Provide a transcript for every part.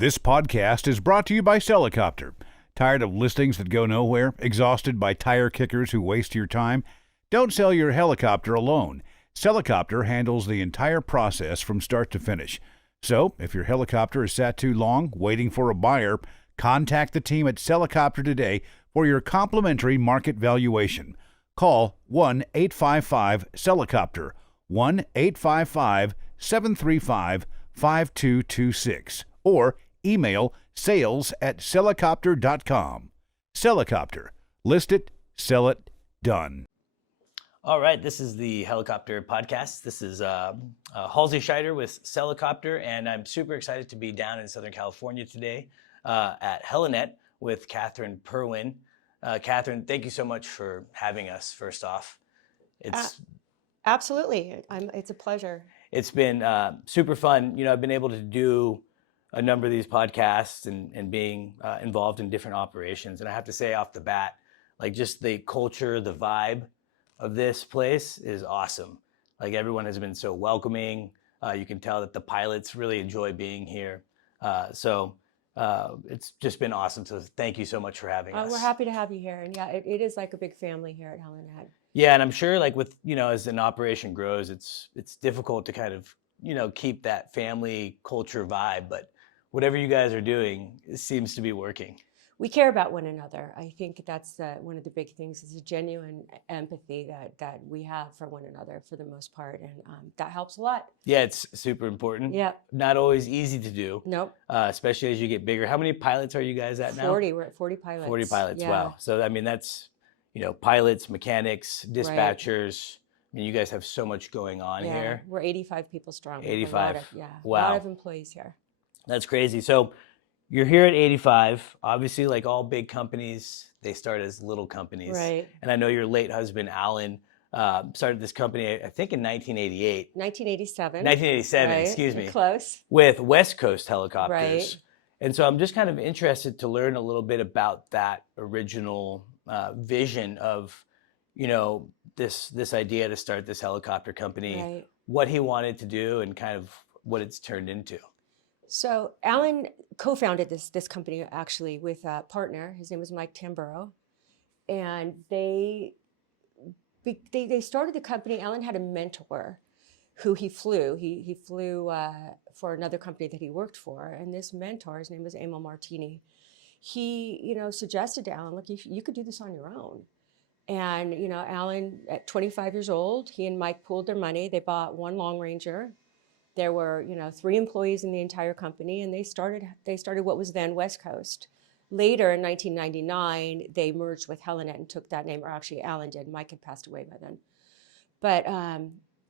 This podcast is brought to you by Celicopter. Tired of listings that go nowhere? Exhausted by tire kickers who waste your time? Don't sell your helicopter alone. Celicopter handles the entire process from start to finish. So, if your helicopter is sat too long waiting for a buyer, contact the team at Celicopter today for your complimentary market valuation. Call 1-855-CELICOPTER, 1-855-735-5226, or email sales@celicopter.com. Celicopter. List it, sell it, done. All right, this is the Helicopter Podcast. This is Halsey Scheider with Celicopter, and I'm super excited to be down in Southern California today at Helinet with Kathryn Purwin. Kathryn, thank you so much for having us, first off. Absolutely. It's a pleasure. It's been super fun. You know, I've been able to do a number of these podcasts and being involved in different operations. And I have to say off the bat, like just the culture, the vibe of this place is awesome. Like everyone has been so welcoming. You can tell that the pilots really enjoy being here. So it's just been awesome. So thank you so much for having us. We're happy to have you here. And yeah, it is like a big family here at Helinet. Yeah, and I'm sure like with, you know, as an operation grows, it's difficult to kind of, you know, keep that family culture vibe, but whatever you guys are doing, it seems to be working. We care about one another. I think that's one of the big things is a genuine empathy that we have for one another for the most part. And that helps a lot. Yeah, it's super important. Yeah. Not always easy to do. Nope. Especially as you get bigger. How many pilots are you guys at now? 40. We're at 40 pilots. 40 pilots. Yeah. Wow. So, I mean, that's, you know, pilots, mechanics, dispatchers. Right. I mean, you guys have so much going on here. We're 85 people strong. 85. Wow. A lot of employees here. That's crazy. So you're here at 85. Obviously, like all big companies, they start as little companies. Right. And I know your late husband, Alan, started this company, I think in 1988. 1987. 1987, right. Excuse me. Close. With West Coast Helicopters. Right. And so I'm just kind of interested to learn a little bit about that original vision of, you know, this idea to start this helicopter company, right. What he wanted to do and kind of what it's turned into. So Alan co-founded this company actually with a partner. His name was Mike Tamburo, and they started the company. Alan had a mentor who he flew. He flew for another company that he worked for, and this mentor, his name was Emil Martini. He, you know, suggested to Alan, look, you could do this on your own. And you know, Alan, at 25 years old, he and Mike pooled their money. They bought one Long Ranger. There were, you know, 3 employees in the entire company, and they started what was then West Coast. Later in 1999, they merged with Helinet and took that name, or actually Alan did. Mike had passed away by then. But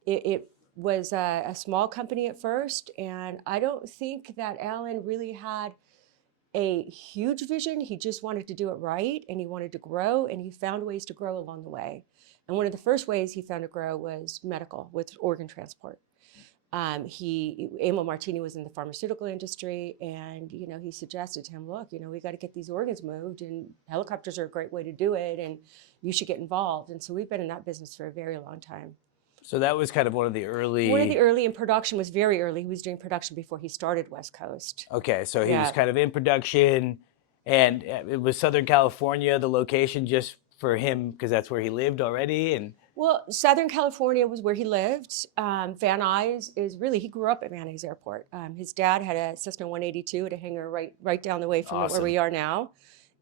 it was a small company at first, and I don't think that Alan really had a huge vision. He just wanted to do it right, and he wanted to grow, and he found ways to grow along the way. And one of the first ways he found to grow was medical, with organ transport. Emil Martini was in the pharmaceutical industry, and you know, he suggested to him, look, you know, we got to get these organs moved, and helicopters are a great way to do it, and you should get involved. And so we've been in that business for a very long time. So that was kind of one of the early, and production was very early. He was doing production before he started West Coast. Okay, so he was kind of in production, and it was Southern California, the location just for him, because that's where he lived already. And well, Southern California was where he lived. Van Nuys is really, he grew up at Van Nuys Airport. His dad had a Cessna 182 at a hangar right down the way from where we are now.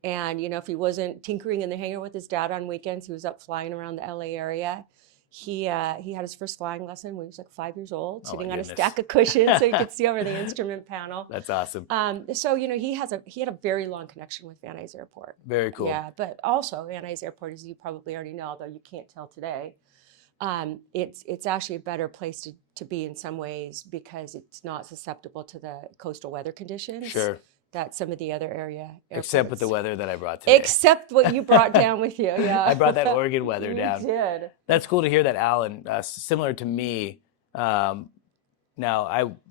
And, you know, if he wasn't tinkering in the hangar with his dad on weekends, he was up flying around the LA area. He had his first flying lesson when he was like 5 years old, sitting on a stack of cushions so you could see over the instrument panel. That's awesome. So, you know, he had a very long connection with Van Nuys Airport. Very cool. Yeah, but also Van Nuys Airport, as you probably already know, although you can't tell today, it's actually a better place to be in some ways because it's not susceptible to the coastal weather conditions. Sure. That some of the other airports. Except with the weather that I brought today. Except what you brought down with you, yeah. I brought that Oregon weather down. You did. That's cool to hear that, Alan. Similar to me, now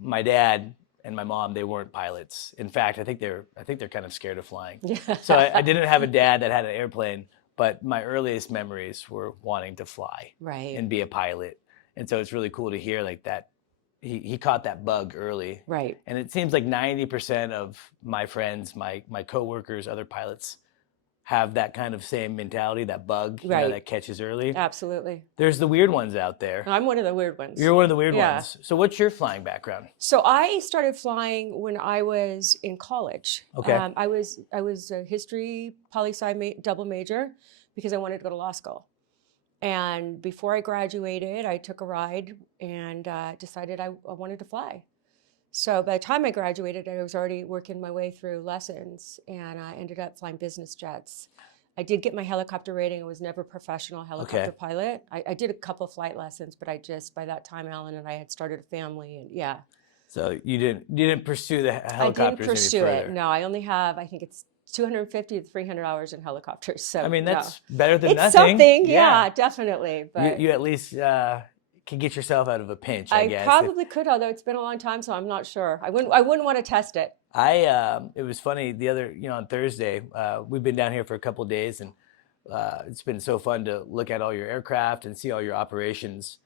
my dad and my mom, they weren't pilots. In fact, I think they're kind of scared of flying. Yeah. So I didn't have a dad that had an airplane, but my earliest memories were wanting to fly, right, and be a pilot. And so it's really cool to hear like that he caught that bug early. Right. And it seems like 90% of my friends, my coworkers, other pilots have that kind of same mentality, that bug, Right. that catches early. Absolutely. There's the weird ones out there. I'm one of the weird ones. You're one of the weird Yeah. ones. So what's your flying background? So I started flying when I was in college. Okay. I was a history poli-sci double major because I wanted to go to law school. And before I graduated, I took a ride and decided I wanted to fly. So by the time I graduated, I was already working my way through lessons, and I ended up flying business jets. I did get my helicopter rating. I was never a professional helicopter pilot. I did a couple of flight lessons, but by that time, Alan and I had started a family, and yeah. So you didn't pursue the helicopters I didn't pursue any it. further. No, I only have, I think it's 250 to 300 hours in helicopters. So I mean, no. that's better than It's nothing. something, yeah, definitely. But You at least can get yourself out of a pinch, I guess. probably could, although it's been a long time, so I'm not sure. I wouldn't want to test it. It was funny the other, on Thursday, we've been down here for a couple of days, and it's been so fun to look at all your aircraft and see all your operations.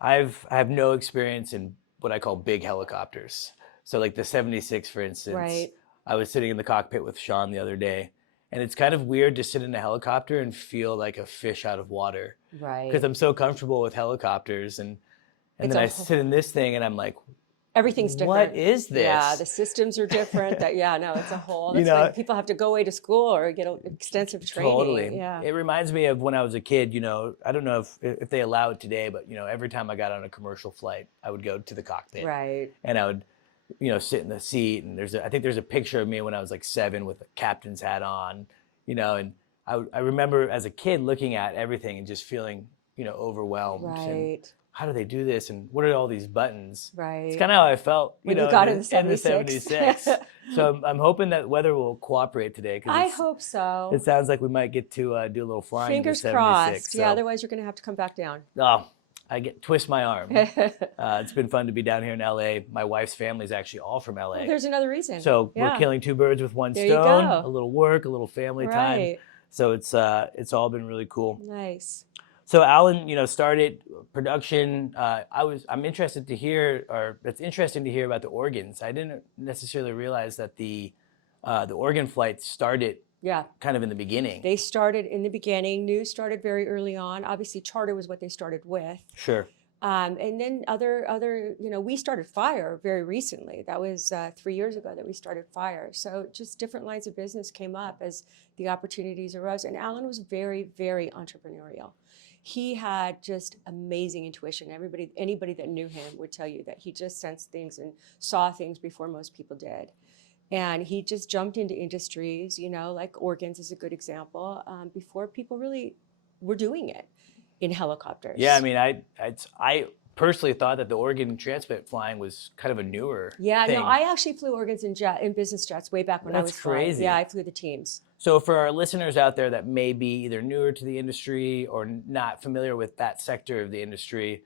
I have no experience in what I call big helicopters. So like the 76, for instance. Right. I was sitting in the cockpit with Sean the other day, and it's kind of weird to sit in a helicopter and feel like a fish out of water. Right. Because I'm so comfortable with helicopters, and It's then a I whole- sit in this thing and I'm like, Everything's different. what is this? Yeah, the systems are different. It's a whole. You That's why know, people have to go away to school or get extensive training. Totally. Yeah. It reminds me of when I was a kid, I don't know if they allow it today, but every time I got on a commercial flight, I would go to the cockpit. Right. And I would, sit in the seat, and I think there's a picture of me when I was like 7 with a captain's hat on, and I remember as a kid looking at everything and just feeling, overwhelmed. Right. And how do they do this? And what are all these buttons? Right. It's kind of how I felt, When you got in the 76. So I'm hoping that weather will cooperate today. I hope so. It sounds like we might get to do a little flying. Fingers in the 76, crossed. so. Yeah, otherwise you're going to have to come back down. Oh, twist my arm. It's been fun to be down here in LA. My wife's family is actually all from LA. Well, there's another reason. So Yeah. we're killing two birds with one There you stone. go. A little work, a little family time. Right. So it's all been really cool. Nice. So Alan, started production. I'm interested to hear, or it's interesting to hear about the organs. I didn't necessarily realize that the organ flight started Yeah. kind of in the beginning. They started in the beginning. News started very early on. Obviously, charter was what they started with. Sure. And then other, we started fire very recently. That was 3 years ago that we started fire. So just different lines of business came up as the opportunities arose. And Alan was very, very entrepreneurial. He had just amazing intuition. Anybody that knew him would tell you that he just sensed things and saw things before most people did. And he just jumped into industries, like organs is a good example, before people really were doing it in helicopters. Yeah, I mean, I personally thought that the organ transplant flying was kind of a newer Yeah, thing. no, I actually flew organs in business jets way back when I was That's flying. crazy. Yeah, I flew the teams. So for our listeners out there that may be either newer to the industry or not familiar with that sector of the industry,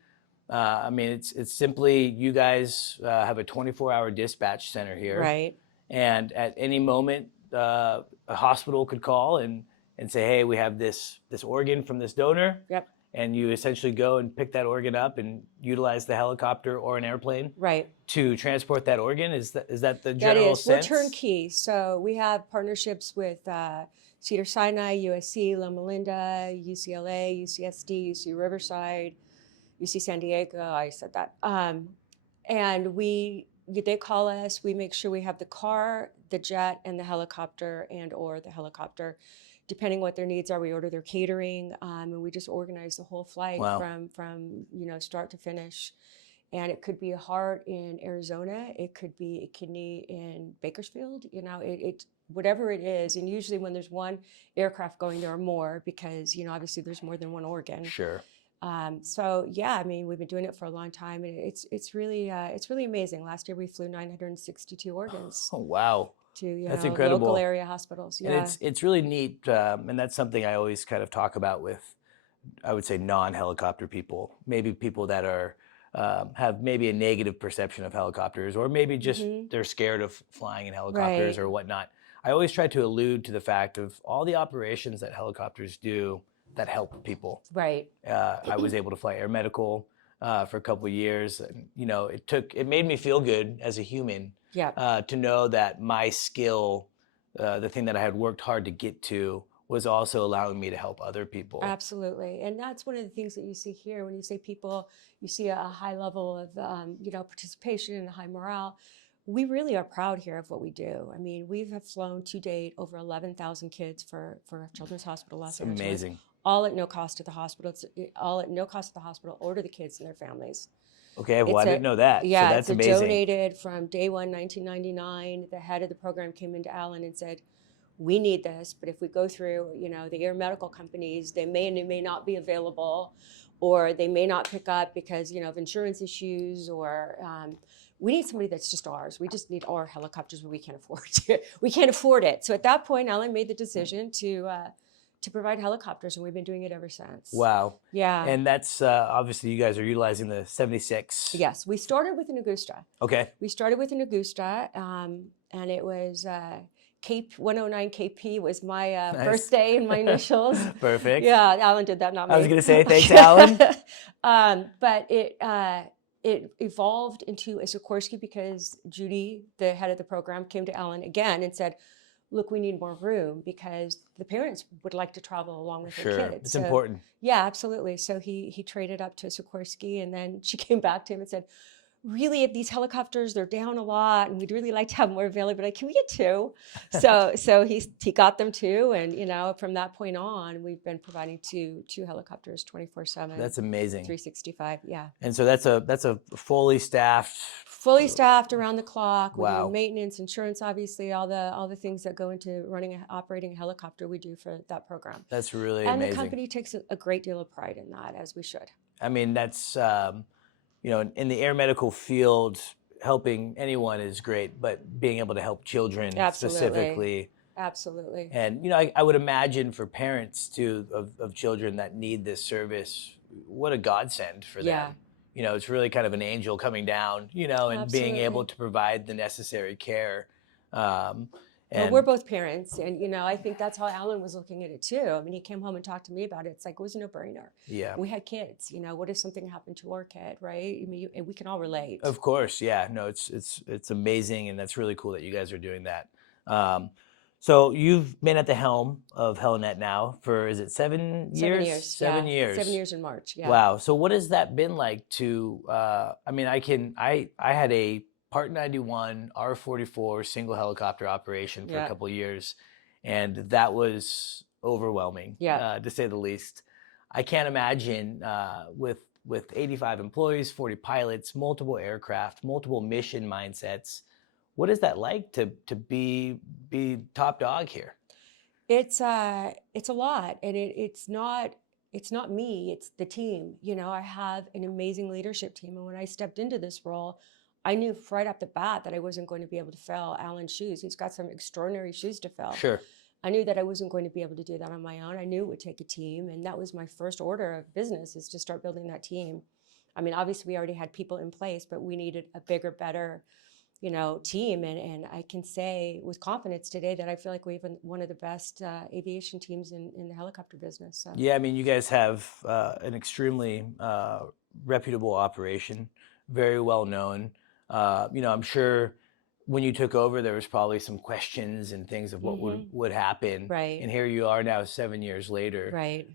I mean, it's simply you guys have a 24-hour dispatch center here. Right. And at any moment, a hospital could call and say, hey, we have this organ from this donor. Yep. And you essentially go and pick that organ up and utilize the helicopter or an airplane Right. to transport that organ. Is that the That general is. sense? We're turnkey. So we have partnerships with Cedars-Sinai, USC, Loma Linda, UCLA, UCSD, UC Riverside, UC San Diego. I said that. And they call us. We make sure we have the car, the jet, and the helicopter or the helicopter. Depending what their needs are, we order their catering, and we just organize the whole flight Wow. from start to finish. And it could be a heart in Arizona, it could be a kidney in Bakersfield. It whatever it is. And usually when there's one aircraft going, there are more because obviously there's more than one organ. Sure. So yeah, I mean we've been doing it for a long time, and it's really amazing. Last year we flew 962 organs. Oh, wow. To That's incredible. local area hospitals. Yeah. And it's really neat, and that's something I always kind of talk about with, I would say, non-helicopter people, maybe people that are have maybe a negative perception of helicopters, or maybe just they're scared of flying in helicopters Right. or whatnot. I always try to allude to the fact of all the operations that helicopters do that help people. Right. I was able to fly air medical. for a couple of years. And, it made me feel good as a human Yeah. to know that my skill, the thing that I had worked hard to get to, was also allowing me to help other people. Absolutely. And that's one of the things that you see here when you say people, you see a high level of, participation and high morale. We really are proud here of what we do. I mean, we have flown to date over 11,000 kids for Children's Hospital Los It's Angeles. amazing. All at no cost to the hospital. It's all at no cost to the hospital or to the kids and their families. Okay, well, I didn't know that. Yeah, so that's it's amazing. donated from day one, 1999. The head of the program came into Alan and said, we need this, but if we go through, the air medical companies, they may not be available, or they may not pick up because, of insurance issues, or we need somebody that's just ours. We just need our helicopters, but we can't afford it. So at that point, Alan made the decision to provide helicopters, and we've been doing it ever since. Wow. Yeah. And that's obviously you guys are utilizing the 76. Yes, we started with an Augusta. Okay. We started with an Augusta, and it was Cape 109 KP was my Nice. birthday and my initials. Perfect. Yeah, Alan did that, not me. I was going to say, thanks, Alan. But it evolved into a Sikorsky because Judy, the head of the program, came to Alan again and said, look, we need more room because the parents would like to travel along with their Sure, kids. it's So, important. Yeah, absolutely. So he traded up to Sikorsky, and then she came back to him and said, really, if these helicopters, they're down a lot, and we'd really like to have more available. Like, can we get two? So he got them two, and from that point on, we've been providing two helicopters 24/7. That's amazing. 365, yeah. And so that's a fully staffed. Fully staffed around the clock. We Wow. do maintenance, insurance, obviously, all the things that go into operating a helicopter. We do for that program. That's really and amazing. The company takes a great deal of pride in that, as we should. I mean, that's in the air medical field, helping anyone is great, but being able to help children Absolutely. Specifically. Absolutely. And I would imagine for parents too of children that need this service, what a godsend for them. It's really kind of an angel coming down, and Absolutely. being able to provide the necessary care. Well, we're both parents, and I think that's how Alan was looking at it too. I mean, he came home and talked to me about it. It's like it was a no-brainer. Yeah. We had kids. What if something happened to our kid, right? I mean, we can all relate. Of course, yeah. No, it's amazing, and that's really cool that you guys are doing that. So you've been at the helm of Helinet now for, is it 7 years? 7 years. 7 years. 7 years in March. Yeah. Wow. So what has that been like to? I mean, I had a Part 91 R-44 single helicopter operation for a couple of years, and that was overwhelming, to say the least. I can't imagine with 85 employees, 40 pilots, multiple aircraft, multiple mission mindsets. What is that like to be top dog here? It's a lot, and it's not me. It's the team. I have an amazing leadership team, and when I stepped into this role, I knew right off the bat that I wasn't going to be able to fill Alan's shoes. He's got some extraordinary shoes to fill. Sure. I knew that I wasn't going to be able to do that on my own. I knew it would take a team, and that was my first order of business, is to start building that team. I mean, obviously we already had people in place, but we needed a bigger, better, team. And I can say with confidence today that I feel like we have one of the best aviation teams in the helicopter business. So. Yeah, I mean, you guys have an extremely reputable operation, very well known. I'm sure when you took over, there was probably some questions and things of what would happen. Right. And here you are now 7 years later, right.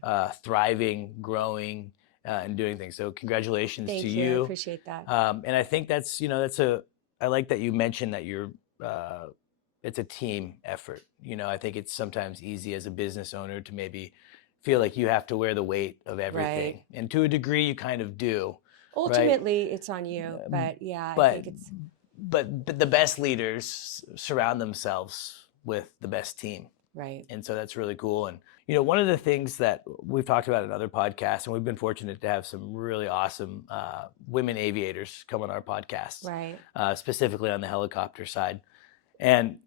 Thriving, growing, and doing things. So congratulations Thank to you. you. I appreciate that. And I think I like that you mentioned that it's a team effort. I think it's sometimes easy as a business owner to maybe feel like you have to wear the weight of everything. Right. And to a degree, you kind of do. Ultimately, it's on you, but yeah, I think it's. But the best leaders surround themselves with the best team. Right. And so that's really cool. And, one of the things that we've talked about in other podcasts, and we've been fortunate to have some really awesome women aviators come on our podcast, right. Specifically on the helicopter side. And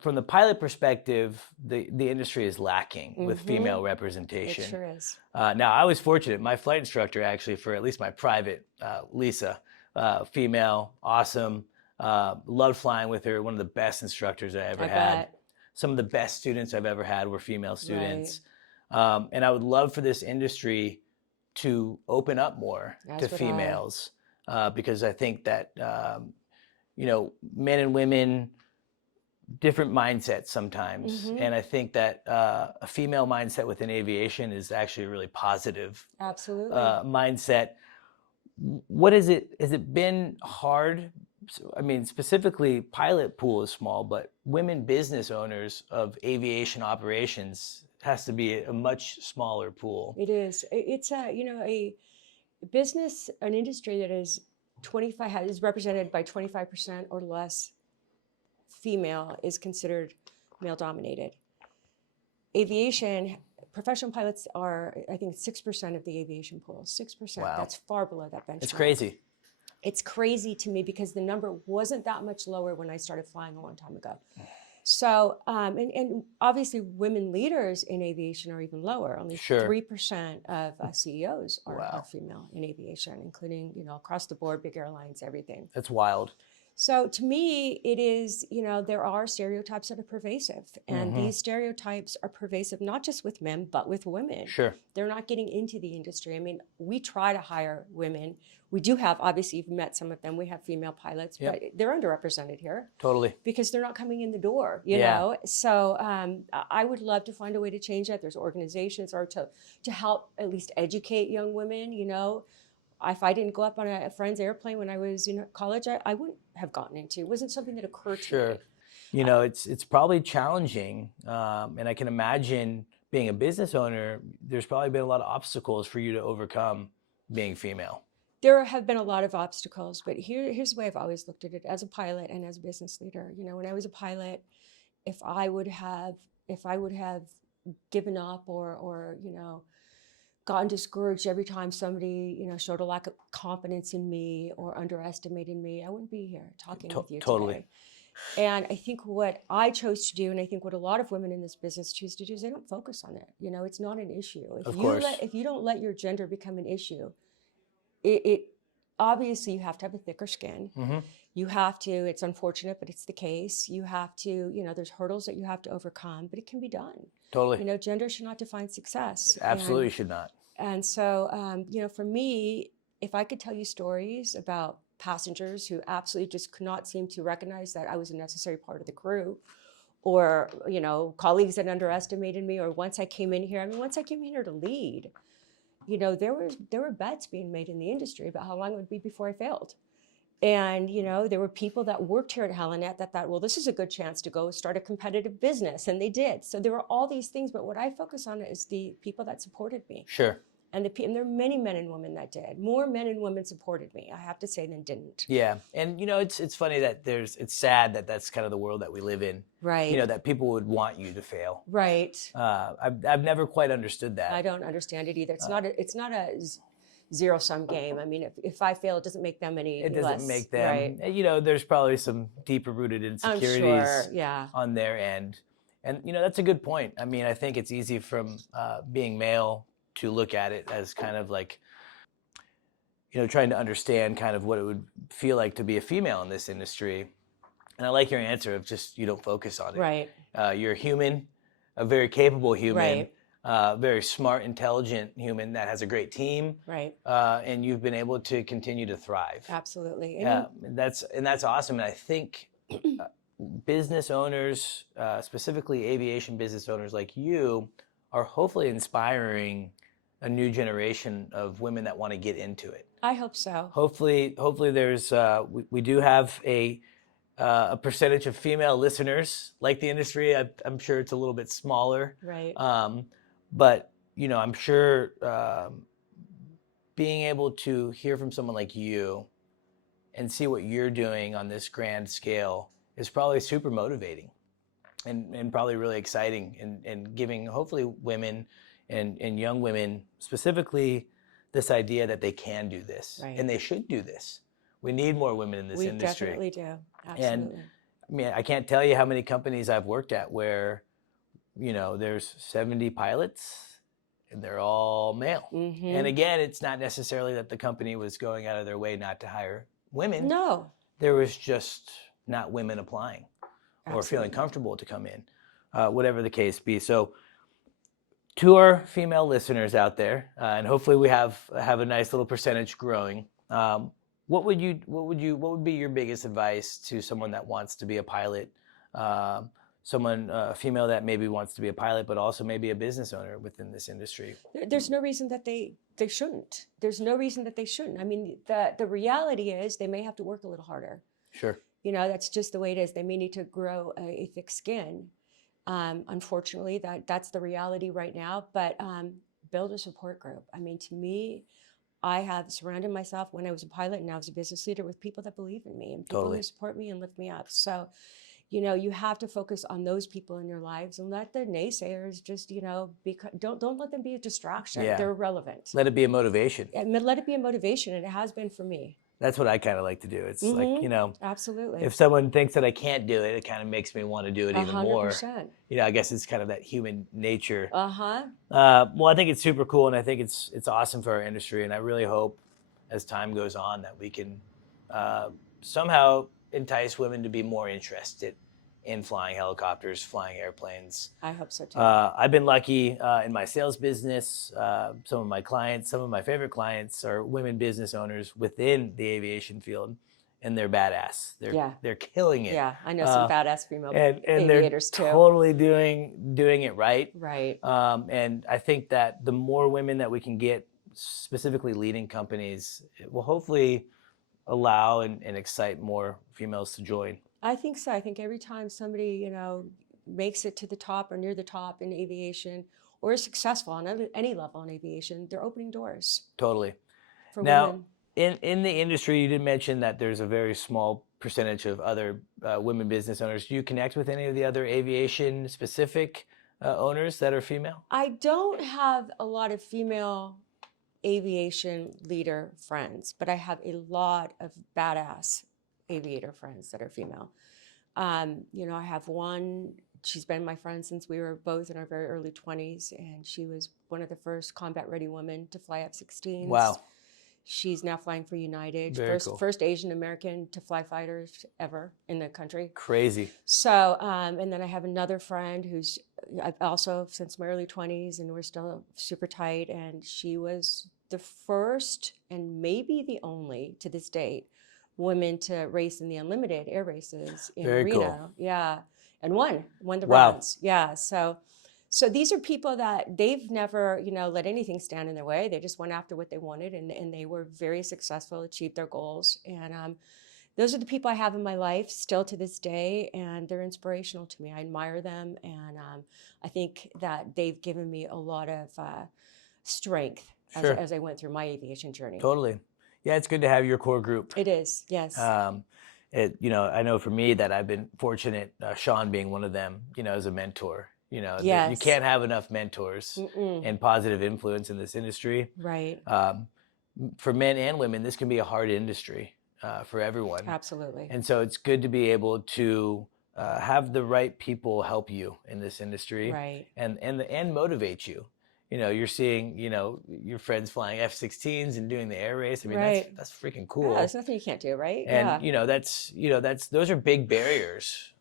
from the pilot perspective, the industry is lacking with female representation. It sure is. Now, I was fortunate. My flight instructor, actually, for at least my private, Lisa, female, awesome, loved flying with her, one of the best instructors I ever had. Bet. Some of the best students I've ever had were female students. Right. And I would love for this industry to open up more As to would I. females, because I think that men and women, different mindsets sometimes, Mhm. and I think that a female mindset within aviation is actually a really positive Absolutely. mindset. What is it? Has it been hard? I mean, specifically, pilot pool is small, but women business owners of aviation operations has to be a much smaller pool. It is. It's a business, an industry that is represented by 25% or less female is considered male dominated. Aviation, professional pilots are, I think, 6% of the aviation pool. 6%. Wow. That's far below that benchmark. It's crazy. It's crazy to me because the number wasn't that much lower when I started flying a long time ago. So, and obviously women leaders in aviation are even lower. Only Sure. 3% of CEOs are Wow. female in aviation, including, across the board, big airlines, everything. That's wild. So to me, it is, there are stereotypes that are pervasive. And these stereotypes are pervasive not just with men, but with women. Sure. They're not getting into the industry. I mean, we try to hire women. We do have, obviously, you've met some of them. We have female pilots, Yep. but they're underrepresented here Totally. because they're not coming in the door, you Yeah. know? So I would love to find a way to change that. There's organizations or to help at least educate young women, If I didn't go up on a friend's airplane when I was in college, I wouldn't have gotten into. It wasn't something that occurred to Sure. me. It's probably challenging, and I can imagine being a business owner, there's probably been a lot of obstacles for you to overcome being female. There have been a lot of obstacles, but here's the way I've always looked at it as a pilot and as a business leader. When I was a pilot, if I would have given up or gotten discouraged every time somebody, showed a lack of confidence in me or underestimated me, I wouldn't be here talking with you Totally. today. And I think what I chose to do, and I think what a lot of women in this business choose to do, is they don't focus on it. It's not an issue. Of course. If you don't let your gender become an issue, it obviously you have to have a thicker skin. Mm-hmm. You have to, it's unfortunate, but it's the case. You have to, there's hurdles that you have to overcome, but it can be done. Totally. Gender should not define success. Absolutely should not. And so, for me, if I could tell you stories about passengers who absolutely just could not seem to recognize that I was a necessary part of the crew, or, colleagues that underestimated me, or once I came in here to lead, there were bets being made in the industry about how long it would be before I failed. And, there were people that worked here at Helinet that thought, well, this is a good chance to go start a competitive business. And they did. So there were all these things. But what I focus on is the people that supported me. Sure. And there are many men and women that did. More men and women supported me, I have to say, than didn't. Yeah. And, it's funny that it's sad that that's kind of the world that we live in. Right. That people would want you to fail. Right. I've never quite understood that. I don't understand it either. It's not a zero-sum game. I mean, if I fail, it doesn't make them any less. It doesn't make them. Right. There's probably some deeper rooted insecurities I'm sure, yeah. on their end. And, that's a good point. I mean, I think it's easy from being male to look at it as kind of like, trying to understand kind of what it would feel like to be a female in this industry. And I like your answer of just, you don't focus on it. Right. You're a human, a very capable human. Right. Very smart, intelligent human that has a great team, right? And you've been able to continue to thrive. Absolutely. That's awesome. And I think business owners, specifically aviation business owners like you, are hopefully inspiring a new generation of women that want to get into it. I hope so. Hopefully, there's we do have a percentage of female listeners like the industry. I'm sure it's a little bit smaller, right? But, I'm sure being able to hear from someone like you and see what you're doing on this grand scale is probably super motivating and probably really exciting and giving hopefully women and young women specifically this idea that they can do this, right, and they should do this. We need more women in this industry. We definitely do. Absolutely. And I mean, I can't tell you how many companies I've worked at where there's 70 pilots and they're all male. Mm-hmm. And again, it's not necessarily that the company was going out of their way not to hire women. No. There was just not women applying. Absolutely. Or feeling comfortable to come in, whatever the case be. So To our female listeners out there, and hopefully we have a nice little percentage growing. What would be your biggest advice to someone that wants to be a pilot? Someone, a female that maybe wants to be a pilot, but also maybe a business owner within this industry. There's no reason that they shouldn't. There's no reason that they shouldn't. I mean, the reality is they may have to work a little harder. Sure. You know, that's just the way it is. They may need to grow a thick skin. Unfortunately, that's the reality right now. But build a support group. I mean, to me, I have surrounded myself when I was a pilot and now as a business leader with people that believe in me and people Totally. who support me and lift me up. So, you know, you have to focus on those people in your lives and let the naysayers just, you know, don't let them be a distraction. Yeah. They're irrelevant. Let it be a motivation. And let it be a motivation, and it has been for me. That's what I kind of like to do. It's like, you know, Absolutely. if someone thinks that I can't do it, it kind of makes me want to do it even more. 100%. You know, I guess it's kind of that human nature. Uh-huh. Well, I think it's super cool, and I think it's awesome for our industry, and I really hope as time goes on that we can somehow entice women to be more interested in flying helicopters, flying airplanes. I hope so too. I've been lucky in my sales business. Some of my clients, some of my favorite clients are women business owners within the aviation field, and they're badass. They're killing it. Yeah, I know some badass female and aviators they're too. totally doing it right. Right. And I think that the more women that we can get, specifically leading companies, it will hopefully allow and excite more females to join. I think so. I think every time somebody, you know, makes it to the top or near the top in aviation or is successful on any level in aviation, they're opening doors. Totally. For Now, women. in the industry, you did mention that there's a very small percentage of other women business owners. Do you connect with any of the other aviation specific owners that are female? I don't have a lot of female aviation leader friends, but I have a lot of badass aviator friends that are female. You know, I have one, she's been my friend since we were both in our very early 20s, and she was one of the first combat ready women to fly F-16s. Wow. She's now flying for United. Very cool. First Asian American to fly fighters ever in the country. Crazy. So, and then I have another friend who's I've also since my early 20s, and we're still super tight. And she was the first and maybe the only to this date woman to race in the unlimited air races in Very Reno. cool. Yeah, and won the Wow. runs. Yeah, so these are people that they've never, you know, let anything stand in their way. They just went after what they wanted, and they were very successful, achieved their goals. And those are the people I have in my life still to this day, and they're inspirational to me. I admire them, and I think that they've given me a lot of strength Sure. as I went through my aviation journey. Totally. Yeah, it's good to have your core group. It is, yes. You know, I know for me that I've been fortunate, Sean being one of them, you know, as a mentor. You know, Yes. you can't have enough mentors and positive influence in this industry. Right. For men and women, this can be a hard industry for everyone. Absolutely. And so it's good to be able to have the right people help you in this industry, Right. and motivate you. You know, you're seeing, you know, your friends flying F-16s and doing the air race. I mean, Right. that's freaking cool. Yeah, there's nothing you can't do, right? And you know, those are big barriers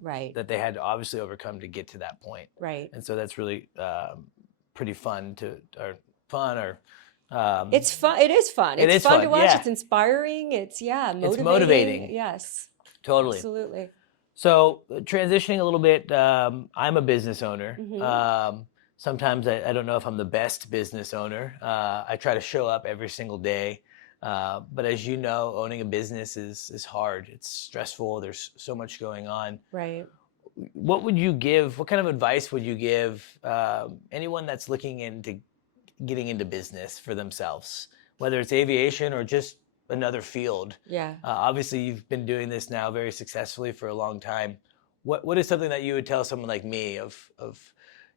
Right. that they had to obviously overcome to get to that point. Right. And so that's really pretty fun It's fun. It is fun. It It's is fun fun, to watch. yeah. It's inspiring. It's motivating. It's motivating. Yes. Totally. Absolutely. So transitioning a little bit, I'm a business owner. Mhm. Sometimes I don't know if I'm the best business owner. I try to show up every single day. But as you know, owning a business is hard. It's stressful. There's so much going on. Right. What kind of advice would you give anyone that's looking into getting into business for themselves, whether it's aviation or just another field? Yeah. Obviously, you've been doing this now very successfully for a long time. What is something that you would tell someone like me of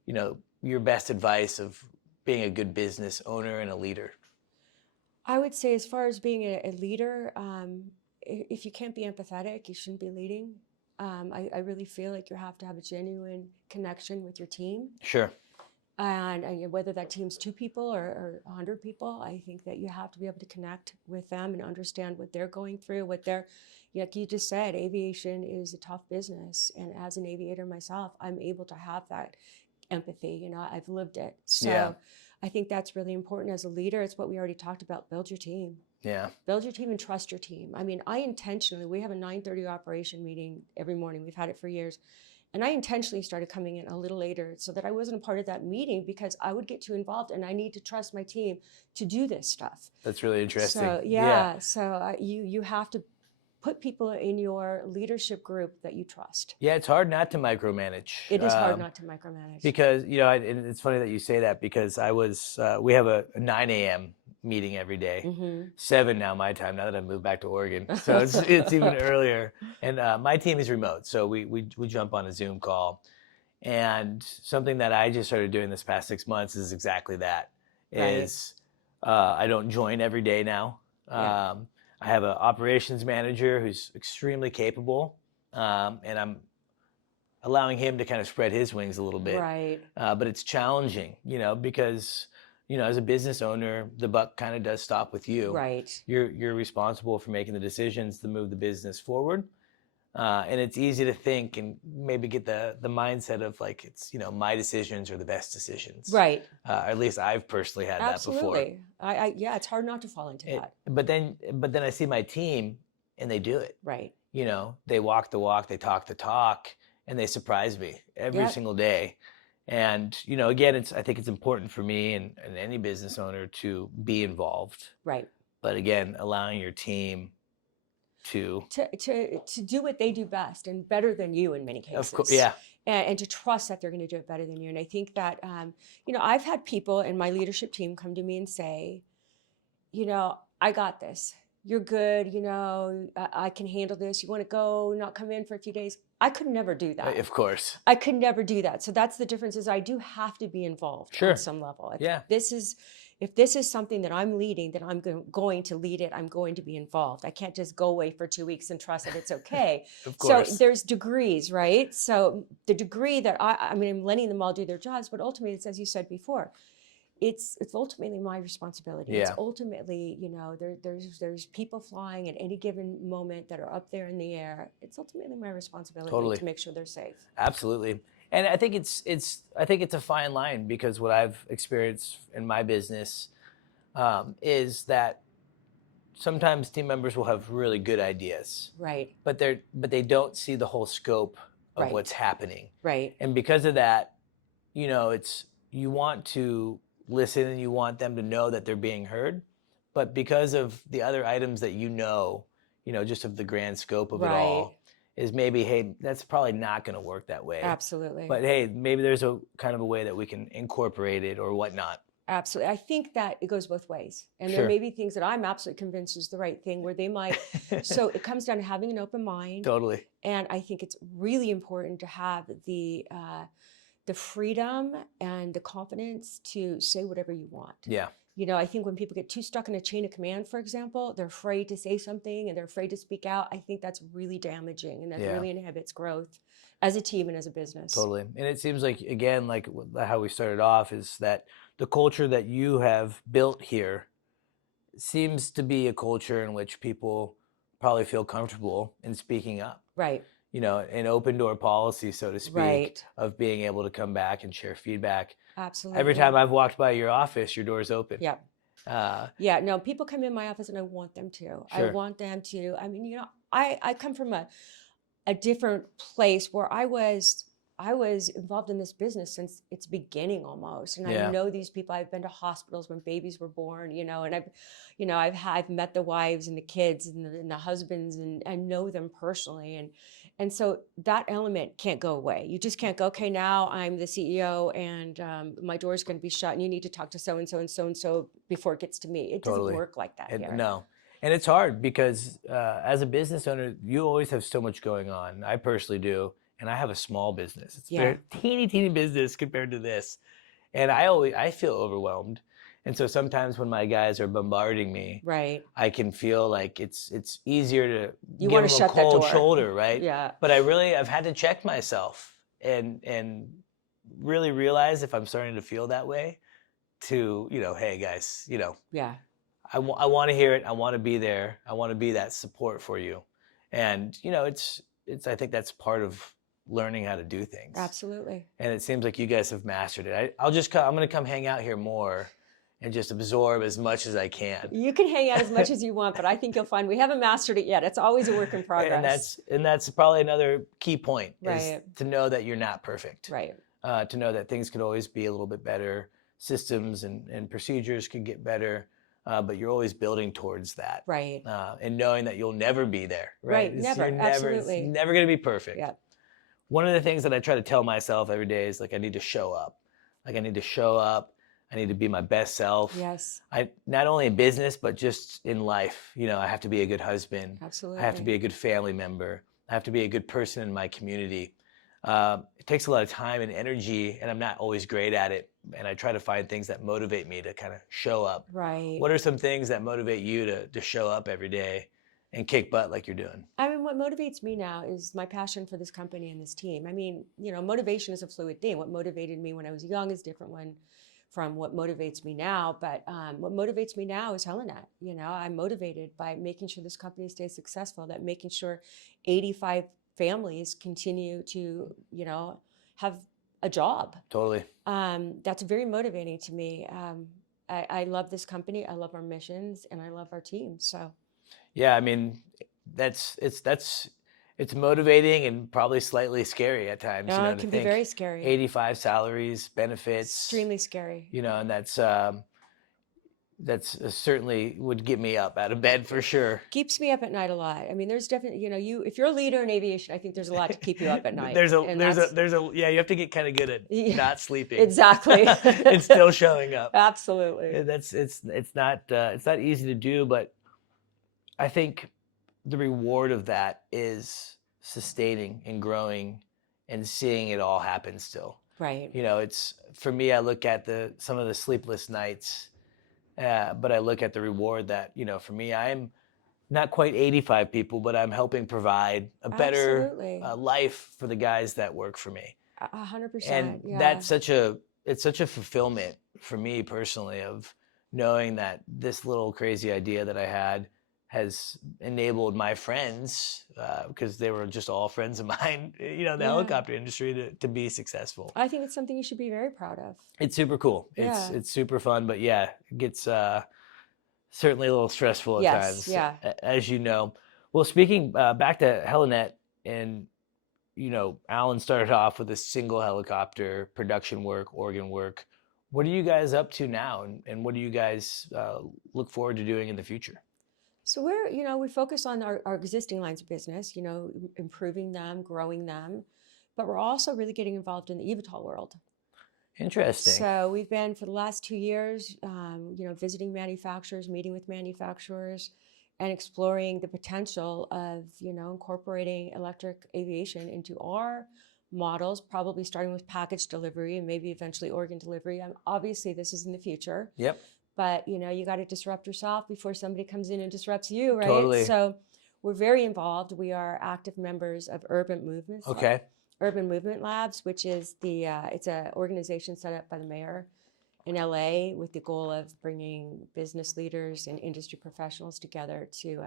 you know, your best advice of being a good business owner and a leader? I would say, as far as being a leader, if you can't be empathetic, you shouldn't be leading. I really feel like you have to have a genuine connection with your team. Sure. And whether that team's 2 people or 100 people, I think that you have to be able to connect with them and understand what they're going through, like you just said, aviation is a tough business. And as an aviator myself, I'm able to have that empathy. You know, I've lived it. So Yeah. I think that's really important as a leader. It's what we already talked about. Build your team. Yeah. Build your team and trust your team. I mean, we have a 9:30 operation meeting every morning. We've had it for years. And I intentionally started coming in a little later so that I wasn't a part of that meeting because I would get too involved and I need to trust my team to do this stuff. That's really interesting. So, yeah. So you have to put people in your leadership group that you trust. Yeah, it's hard not to micromanage. It is hard not to micromanage. Because, and it's funny that you say that because we have a 9 a.m. meeting every day, 7 now my time, now that I've moved back to Oregon. So it's even earlier. And my team is remote, so we jump on a Zoom call. And something that I just started doing this past 6 months is exactly that, is I don't join every day now. I have an operations manager who's extremely capable, and I'm allowing him to kind of spread his wings a little bit. Right. But it's challenging, because, as a business owner, the buck kind of does stop with you. Right. You're responsible for making the decisions to move the business forward. And it's easy to think and maybe get the mindset of like, it's, my decisions are the best decisions. Right. At least I've personally had that before. Absolutely. It's hard not to fall into that. But then I see my team and they do it. Right. They walk the walk, they talk the talk, and they surprise me every single day. And, again, I think it's important for me and any business owner to be involved. Right. But again, allowing your team to do what they do best and better than you in many cases. Of course, yeah. And to trust that they're going to do it better than you. And I think that, I've had people in my leadership team come to me and say, I got this. You're good. I can handle this. You want to go, not come in for a few days. I could never do that. Of course. I could never do that. So that's the difference is I do have to be involved on some level. If this is something that I'm leading, then I'm going to lead it. I'm going to be involved. I can't just go away for 2 weeks and trust that it's okay. Of course. So there's degrees, right? So the degree that I'm letting them all do their jobs, but ultimately it's as you said before, it's ultimately my responsibility. Yeah. It's ultimately, there's people flying at any given moment that are up there in the air. It's ultimately my responsibility to make sure they're safe. Absolutely. And I think it's a fine line because what I've experienced in my business is that sometimes team members will have really good ideas, right? But they don't see the whole scope of what's happening, right? And because of that, you want to listen and you want them to know that they're being heard, but because of the other items that just of the grand scope of it all. Is maybe, hey, that's probably not going to work that way. Absolutely. But hey, maybe there's a kind of a way that we can incorporate it or whatnot. Absolutely. I think that it goes both ways. And there may be things that I'm absolutely convinced is the right thing where they might. So it comes down to having an open mind. Totally. And I think it's really important to have the freedom and the confidence to say whatever you want. Yeah. I think when people get too stuck in a chain of command, for example, they're afraid to say something and they're afraid to speak out. I think that's really damaging and that really inhibits growth as a team and as a business. Totally. And it seems like, again, like how we started off is that the culture that you have built here seems to be a culture in which people probably feel comfortable in speaking up. Right. An open door policy, so to speak, of being able to come back and share feedback. Absolutely. Every time I've walked by your office, your door's open. Yeah. No, people come in my office and I want them to. Sure. I want them to. I mean, I come from a different place where I was involved in this business since its beginning almost. And I know these people. I've been to hospitals when babies were born, and I've met the wives and the kids and the husbands and know them personally. And so that element can't go away. You just can't go, okay, now I'm the CEO and my door's going to be shut and you need to talk to so-and-so and so-and-so before it gets to me. It doesn't work like that here. No. And it's hard because as a business owner, you always have so much going on. I personally do. And I have a small business. It's a teeny business compared to this. And I feel overwhelmed. And so sometimes when my guys are bombarding me, I can feel like it's easier to give them a cold shoulder, right? Yeah. But I've had to check myself and really realize if I'm starting to feel that way to, hey guys, I want to hear it. I want to be there. I want to be that support for you. And, I think that's part of learning how to do things. Absolutely. And it seems like you guys have mastered it. I'm going to come hang out here more and just absorb as much as I can. You can hang out as much as you want, but I think you'll find we haven't mastered it yet. It's always a work in progress. And that's probably another key point, is Right. to know that you're not perfect. Right. To know that things could always be a little bit better. Systems and procedures could get better, but you're always building towards that. Right. And knowing that you'll never be there. Right. Never. Absolutely. It's never going to be perfect. Yeah. One of the things that I try to tell myself every day is like, I need to show up. Like I need to show up. I need to be my best self. Yes. Not only in business, but just in life. You know, I have to be a good husband. Absolutely. I have to be a good family member. I have to be a good person in my community. It takes a lot of time and energy, and I'm not always great at it. And I try to find things that motivate me to kind of show up. Right. What are some things that motivate you to show up every day and kick butt like you're doing? I mean, what motivates me now is my passion for this company and this team. I mean, you know, motivation is a fluid thing. What motivated me when I was young is different from what motivates me now. But what motivates me now is Helinet. You know, I'm motivated by making sure this company stays successful, that making sure 85 families continue to, you know, have a job. Totally. That's very motivating to me. I love this company. I love our missions, and I love our team. So, yeah, I mean, it's motivating and probably slightly scary at times. no, You know, it can be very scary. 85 salaries, benefits. Extremely scary. You know, and that's certainly would get me up out of bed for sure. Keeps me up at night a lot. I mean, there's definitely, you know, if you're a leader in aviation, I think there's a lot to keep you up at night. Yeah, you have to get kind of good at not sleeping. Exactly. And still showing up. Absolutely. It's not easy to do, but I think the reward of that is sustaining and growing and seeing it all happen still. Right. You know, it's, for me, I look at some of the sleepless nights, but I look at the reward that, you know, for me, I'm not quite 85 people, but I'm helping provide a better life for the guys that work for me. 100%. And that's such a fulfillment for me personally, of knowing that this little crazy idea that I had has enabled my friends, because they were just all friends of mine, you know, the helicopter industry, to be successful. I think it's something you should be very proud of. It's super cool. Yeah. It's super fun, but yeah, it gets certainly a little stressful at times, as you know. Well, speaking back to Helinet, and you know, Alan started off with a single helicopter, production work, organ work. What are you guys up to now, and what do you guys look forward to doing in the future? So we focus on our existing lines of business, you know, improving them, growing them, but we're also really getting involved in the eVTOL world. Interesting. So we've been, for the last 2 years, you know, visiting manufacturers, meeting with manufacturers, and exploring the potential of, you know, incorporating electric aviation into our models, probably starting with package delivery and maybe eventually organ delivery. Obviously, this is in the future. Yep. But, you know, you got to disrupt yourself before somebody comes in and disrupts you, right? Totally. So we're very involved. We are active members of Urban Movements. Okay. Urban Movement Labs, which is it's an organization set up by the mayor in LA with the goal of bringing business leaders and industry professionals together to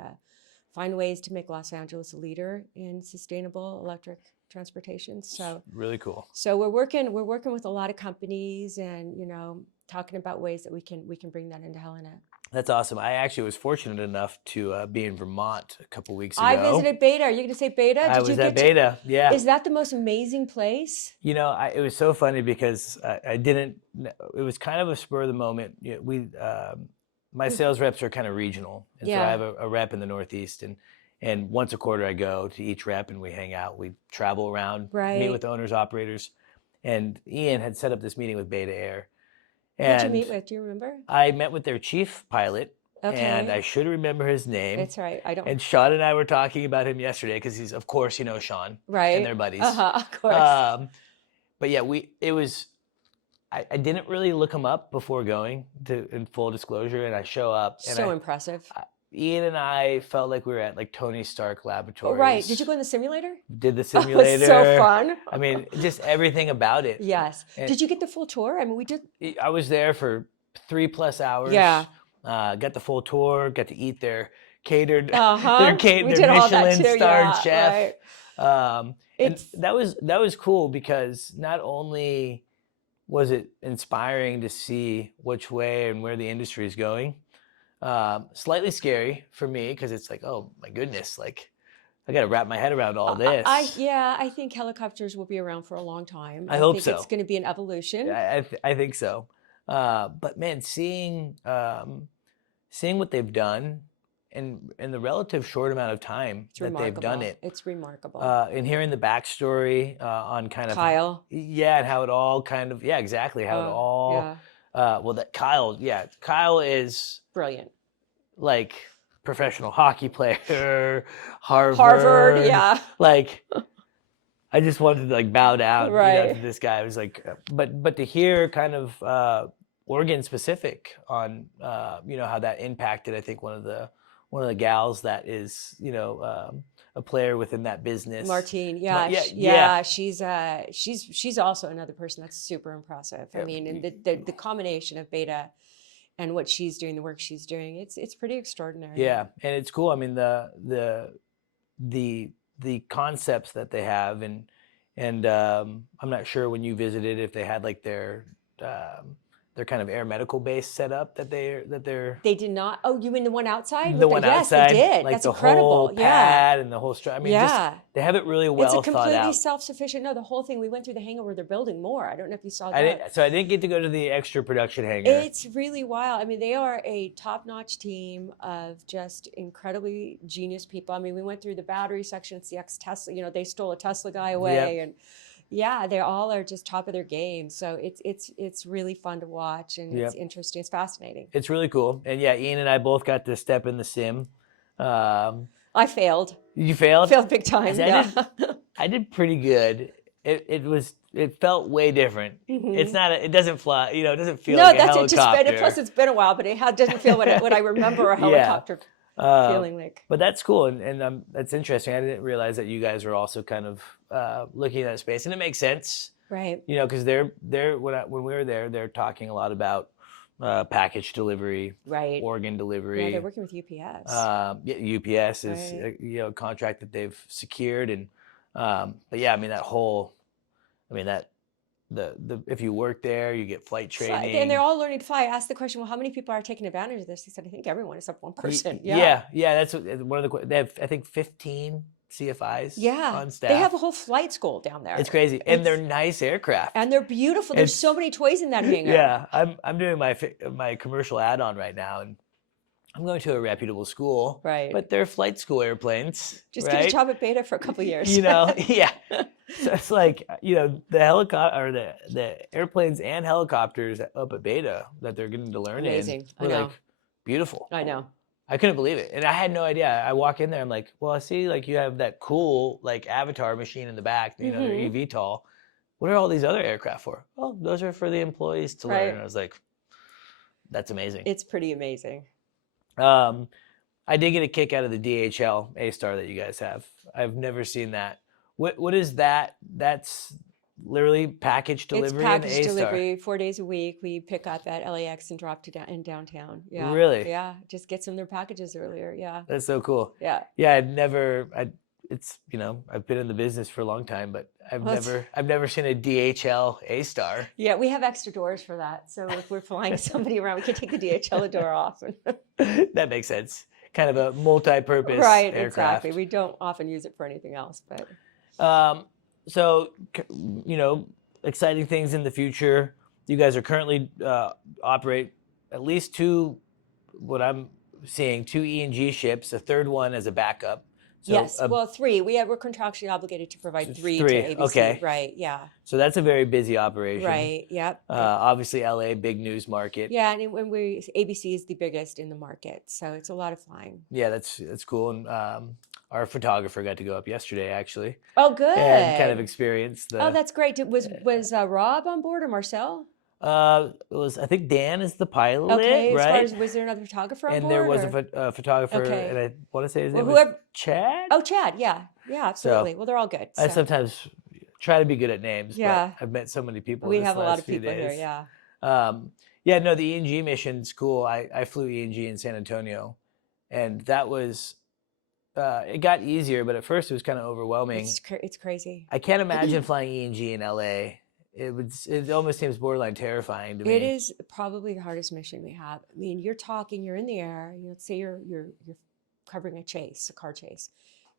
find ways to make Los Angeles a leader in sustainable electric transportation. So really cool. So we're working with a lot of companies, and, you know, talking about ways that we can bring that into Helinet. That's awesome. I actually was fortunate enough to be in Vermont a couple weeks ago. I visited Beta. Are you going to say Beta? I was at Beta. Yeah. Is that the most amazing place? You know, it was so funny because I didn't. It was kind of a spur of the moment. You know, my sales reps are kind of regional, and so I have a rep in the Northeast, and once a quarter I go to each rep and we hang out. We travel around, meet with owners, operators, and Ian had set up this meeting with Beta Air. Who'd you meet with? Do you remember? I met with their chief pilot, and I should remember his name. That's right. I don't. And Sean and I were talking about him yesterday because he's, of course, you know Sean, right? And they're buddies. Of course. But yeah, I didn't really look him up before going, in full disclosure, and I show up. And so impressive. Ian and I felt like we were at like Tony Stark Laboratories. Oh, right. Did you go in the simulator? Did the simulator. It was so fun. I mean, just everything about it. Yes. And did you get the full tour? I mean, we did. I was there for 3+ hours. Yeah. Got the full tour, got to eat their catered, their Michelin-starred chef. Right. And that was cool because not only was it inspiring to see which way and where the industry is going, slightly scary for me because it's like, oh my goodness, like I got to wrap my head around all this. I think helicopters will be around for a long time. I hope think so. It's going to be an evolution. I think so. But man, seeing what they've done in the relative short amount of time that they've done it. It's remarkable. And hearing the backstory on kind of Kyle. Yeah, and how it all kind of, exactly. How it all, well, that Kyle is brilliant. Like professional hockey player, Harvard, yeah. Like, I just wanted to like bow down right. To this guy. It was like, but to hear kind of Oregon specific on, how that impacted, I think one of the gals that is, a player within that business. Martine, she's also another person that's super impressive. I mean, and the combination of Beta and what she's doing, the work she's doing, it's pretty extraordinary. Yeah, and it's cool. I mean, the concepts that they have, and I'm not sure when you visited if they had like their kind of air medical base set up that they're. They did not. Oh, you mean the one outside? The one outside. Yes, they did. Like that's the incredible. whole pad and the whole I mean, they have it really well thought out. It's a completely self-sufficient. No, the whole thing. We went through the hangar where they're building more. I don't know if you saw that. I didn't get to go to the extra production hangar. It's really wild. I mean, they are a top-notch team of just incredibly genius people. I mean, we went through the battery section. It's the ex-Tesla. They stole a Tesla guy away, and. Yeah, they all are just top of their game. So it's really fun to watch, and it's interesting. It's fascinating. It's really cool. And yeah, Ian and I both got to step in the sim. I failed. You failed? Failed big time. Yeah. I did pretty good. It felt way different. Mm-hmm. It's not. It doesn't fly. It doesn't feel like a helicopter. Plus, it's been a while, but it doesn't feel what I remember a helicopter. Feeling like. But that's cool, and that's interesting. I didn't realize that you guys were also kind of looking at that space, and it makes sense, right? Because they're when we were there, they're talking a lot about package delivery, right? Organ delivery. Yeah, they're working with UPS. UPS is a contract that they've secured, and but yeah, I mean that if you work there, you get flight training, and they're all learning to fly. I asked the question, well, how many people are taking advantage of this? He said, I think everyone except one person. Yeah. That's one of the. They have, I think, 15 CFIs on staff. They have a whole flight school down there. It's crazy, and they're nice aircraft, and they're beautiful. There's so many toys in that hangar. Yeah, I'm doing my commercial add-on right now, and I'm going to a reputable school, right? But they're flight school airplanes. Just get a job at Beta for a couple of years. Yeah. So it's like the helicopter or the airplanes and helicopters up at Beta that they're getting to learn Amazing. in. Like beautiful. I know. I couldn't believe it, and I had no idea. I walk in there, I'm like, well, I see like you have that cool like Avatar machine in the back, their eVTOL. What are all these other aircraft for? Oh, those are for the employees to learn. And I was like, that's amazing. It's pretty amazing. I did get a kick out of the DHL A-Star that you guys have. I've never seen that. What is that? That's literally package delivery. It's package delivery, 4 days a week. We pick up at LAX and drop in downtown. Yeah. Really? Yeah. Just gets them their packages earlier. Yeah. That's so cool. Yeah. Yeah. I've been in the business for a long time, but I've never seen a DHL A-Star. Yeah. We have extra doors for that. So if we're flying somebody around, we can take the DHL door off. That makes sense. Kind of a multi-purpose right, aircraft. Exactly. We don't often use it for anything else, but. So, exciting things in the future. You guys are currently operate at least two, what I'm seeing, 2 E&G ships, a third one as a backup. So yes, 3. We're contractually obligated to provide 3 to ABC. Okay. Right, yeah. So that's a very busy operation. Right, yep. Obviously, LA, big news market. Yeah, and ABC is the biggest in the market, so it's a lot of flying. Yeah, that's cool. And our photographer got to go up yesterday, actually. Oh, good. And kind of experience the. Oh, that's great. Was Rob on board or Marcel? It was, I think Dan is the pilot, okay, right? As far as, was there another photographer on board? And there was a photographer, okay. and I want to say his name was Chad? Oh, Chad, yeah. Yeah, absolutely. So, well, they're all good. I sometimes try to be good at names, yeah. but I've met so many people We this have a last lot of few people days. here, yeah. Yeah, no, the E&G mission's cool. I flew E&G in San Antonio, and that was it got easier, but at first it was kind of overwhelming. It's crazy. I can't imagine flying E&G in LA. It almost seems borderline terrifying to me. It is probably the hardest mission we have. I mean, you're in the air. Let's say you're covering a car chase.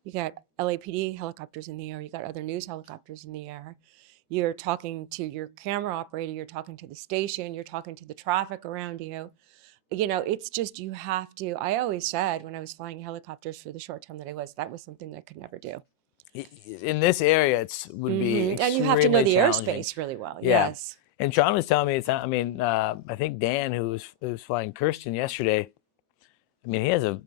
You got LAPD helicopters in the air. You got other news helicopters in the air. You're talking to your camera operator. You're talking to the station. You're talking to the traffic around you. It's just, you have to. I always said when I was flying helicopters for the short time that was something that I could never do. In this area, would be and you have to know the challenging. airspace really well. Yeah. Yes. And Sean was telling me it's not. I mean, I think Dan, who was flying Kirsten yesterday, I mean, he has a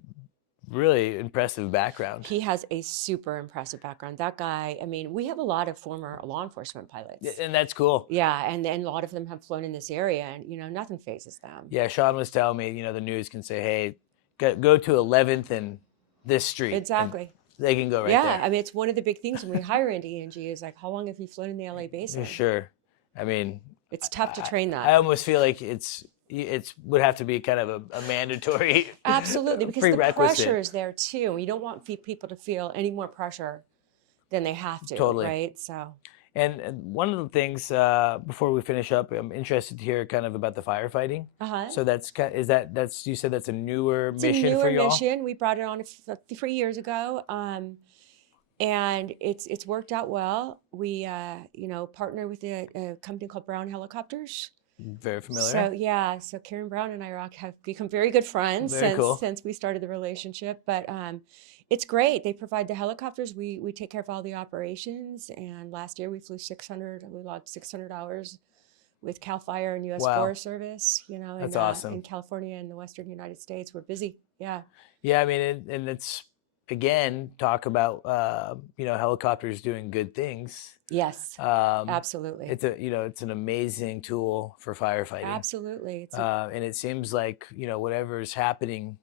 really impressive background. He has a super impressive background. That guy. I mean, we have a lot of former law enforcement pilots, and that's cool. Yeah, and a lot of them have flown in this area, and nothing phases them. Yeah, Sean was telling me, the news can say, "Hey, go to 11th and this street." Exactly. They can go right there. Yeah, I mean, it's one of the big things when we hire into E&G is like, how long have you flown in the LA basin? Sure. I mean, it's tough to train that. I almost feel like it would have to be kind of a mandatory absolutely, because the prerequisite. pressure is there too. You don't want people to feel any more pressure than they have to. Totally. Right. So. And one of the things before we finish up, I'm interested to hear kind of about the firefighting. So you said that's a newer mission for y'all? It's a newer mission. We brought it on 3 years ago, and it's worked out well. We partner with a company called Brown Helicopters. Very familiar. So Karen Brown and I have become very good friends since we started the relationship. But it's great. They provide the helicopters. We take care of all the operations. And last year we logged 600 hours with CAL FIRE and U.S. Forest Service. That's awesome. In California and the Western United States, we're busy. Yeah. Yeah, I mean, and it's again talk about helicopters doing good things. Yes, absolutely. It's an amazing tool for firefighting. Absolutely. And it seems like whatever's happening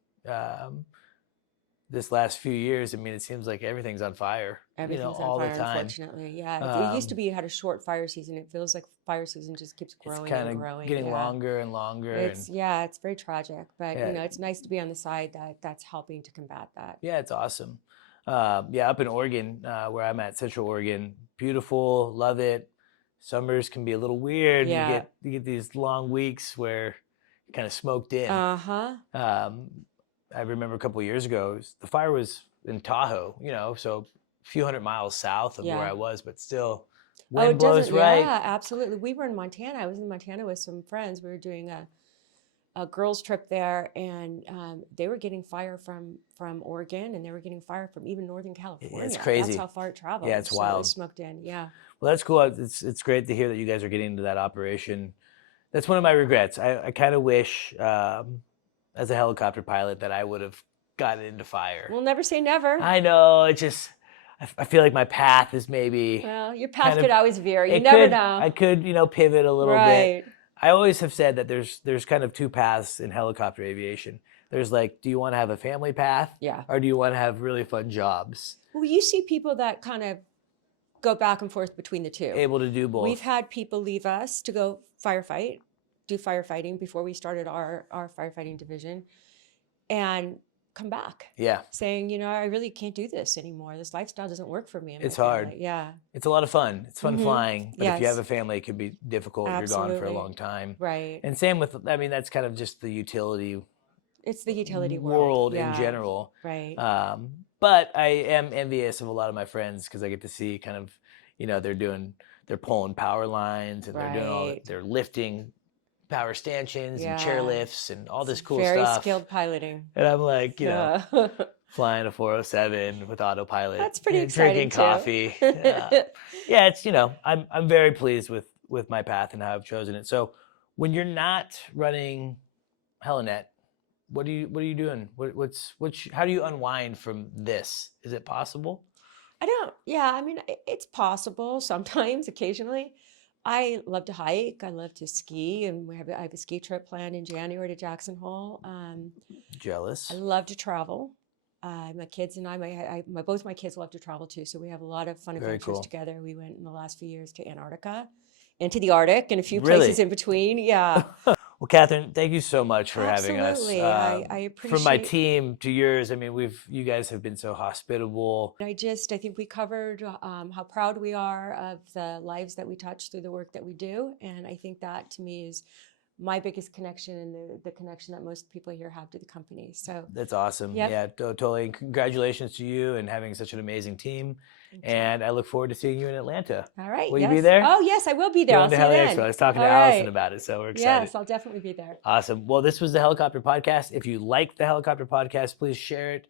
this last few years, I mean, it seems like everything's on fire. Everything's all on fire, the time. Unfortunately, yeah. It used to be you had a short fire season. It feels like fire season just keeps growing and growing. Getting longer and longer. It's very tragic, but it's nice to be on the side that's helping to combat that. Yeah, it's awesome. Up in Oregon, where I'm at, Central Oregon, beautiful, love it. Summers can be a little weird. Yeah. You get these long weeks where you're kind of smoked in. I remember a couple of years ago, the fire was in Tahoe, so a few hundred miles south of where I was, but still, wind blows right. Yeah, absolutely. We were in Montana. I was in Montana with some friends. We were doing a girls' trip there, and they were getting fire from Oregon, and they were getting fire from even Northern California. It's crazy. That's how far it traveled. Yeah, it's wild. It was smoked in, yeah. Well, that's cool. It's great to hear that you guys are getting into that operation. That's one of my regrets. I kind of wish, as a helicopter pilot, that I would have gotten into fire. We'll never say never. I know. It just, I feel like my path is maybe. Well, your path could always vary. You never know. I could, pivot a little bit. I always have said that there's kind of two paths in helicopter aviation. There's like, do you want to have a family path? Yeah. Or do you want to have really fun jobs? Well, you see people that kind of go back and forth between the two. Able to do both. We've had people leave us to go do firefighting before we started our firefighting division, and come back. Yeah. Saying, I really can't do this anymore. This lifestyle doesn't work for me. It's hard. Yeah. It's a lot of fun. It's fun flying. But if you Yes. have a family, it could be difficult. Absolutely. You're gone for a long time. Right. And same with, that's kind of just the utility It's the utility world yeah. in general. Right. But I am envious of a lot of my friends because I get to see kind of, they're pulling power lines and they're lifting power stanchions and chair lifts and all this cool Very stuff. skilled piloting. And I'm like, flying a 407 with autopilot. That's pretty exciting drinking coffee. It's, I'm very pleased with my path and how I've chosen it. So when you're not running Helinet, what are you doing? How do you unwind from this? Is it possible? It's possible sometimes, occasionally. I love to hike. I love to ski, and I have a ski trip planned in January to Jackson Hole. Jealous. I love to travel. My kids and both my kids love to travel too, so we have a lot of fun adventures together. We went in the last few years to Antarctica and to the Arctic and a few places in between. Yeah. Well, Kathryn, thank you so much for having us. Absolutely. I From my appreciate. team to yours, I mean, you guys have been so hospitable. I think we covered how proud we are of the lives that we touch through the work that we do. And I think that to me is my biggest connection and the connection that most people here have to the company. So That's awesome. Yep. Yeah, totally. And congratulations to you and having such an amazing team. thank you. And I look forward to seeing you in Atlanta. All right. Will yes. you be there? Oh, yes, I will be there. I'll Going to see you Heli then. Expo. I was talking to All Allison right. about it, so we're excited. Yes, I'll definitely be there. Awesome. Well, this was the Helicopter Podcast. If you like the Helicopter Podcast, please share it.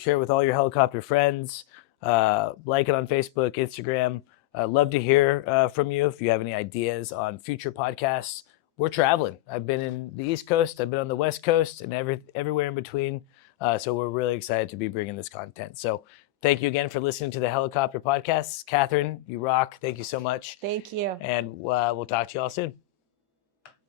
Share it with all your helicopter friends. Like it on Facebook, Instagram. Love to hear from you if you have any ideas on future podcasts. We're traveling. I've been in the East Coast. I've been on the West Coast and everywhere in between. So we're really excited to be bringing this content. So thank you again for listening to the Helicopter Podcast. Kathryn, you rock. Thank you so much. Thank you. And we'll talk to you all soon.